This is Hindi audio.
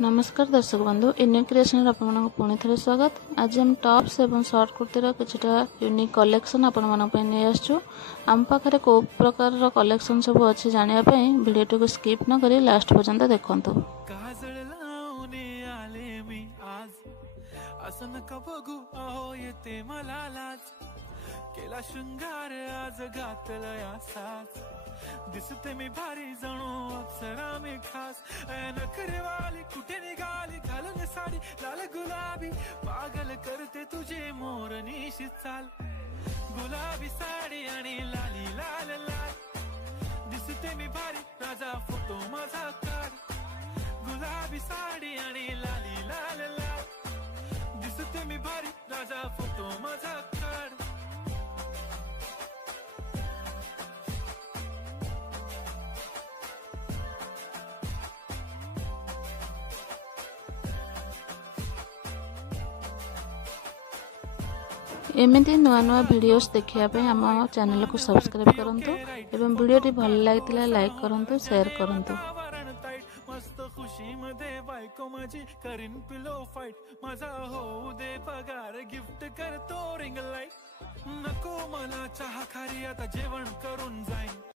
नमस्कार दर्शक बंधु यूनिक क्रिएशन आपन पुणी थे स्वागत। आज हम टॉप्स एवं शॉर्ट कुर्तीर किछटा यूनिक कलेक्शन आपण नहीं आसचु। आम पाखे कौ प्रकार कलेक्शन सब अच्छी जानिया वीडियो को स्किप न करी लास्ट पर्यंत देखंतु। केला शृंगार आज घातलया साज दिसते मी भारी जणू अप्सरा मी खास नखरेवाली कुठे निघाली घालून साडी लाल गुलाबी पागल करते तुझे मोरनीशी चाल गुलाबी साडी आणि लाली लाल लाल दिसते मी भारी राजा फोटो माझा काढ गुलाबी साडी आणि लाली लाल लाल दिसते मी भारी राजा फोटो माझा काढ। एमती नुआ नुआ वीडियोस देखापी आम चैनल को सब्सक्राइब करूँ एवं वीडियो भल लगी लाइक करूँ शेयर करूँ। मस्त खुशी मध्ये बायको माझी करीन पिलो फाइट माझा होऊ दे पगार गिफ्ट करतो रिंग लाईट नको मला चहा खारी आता जेवण करून जाईन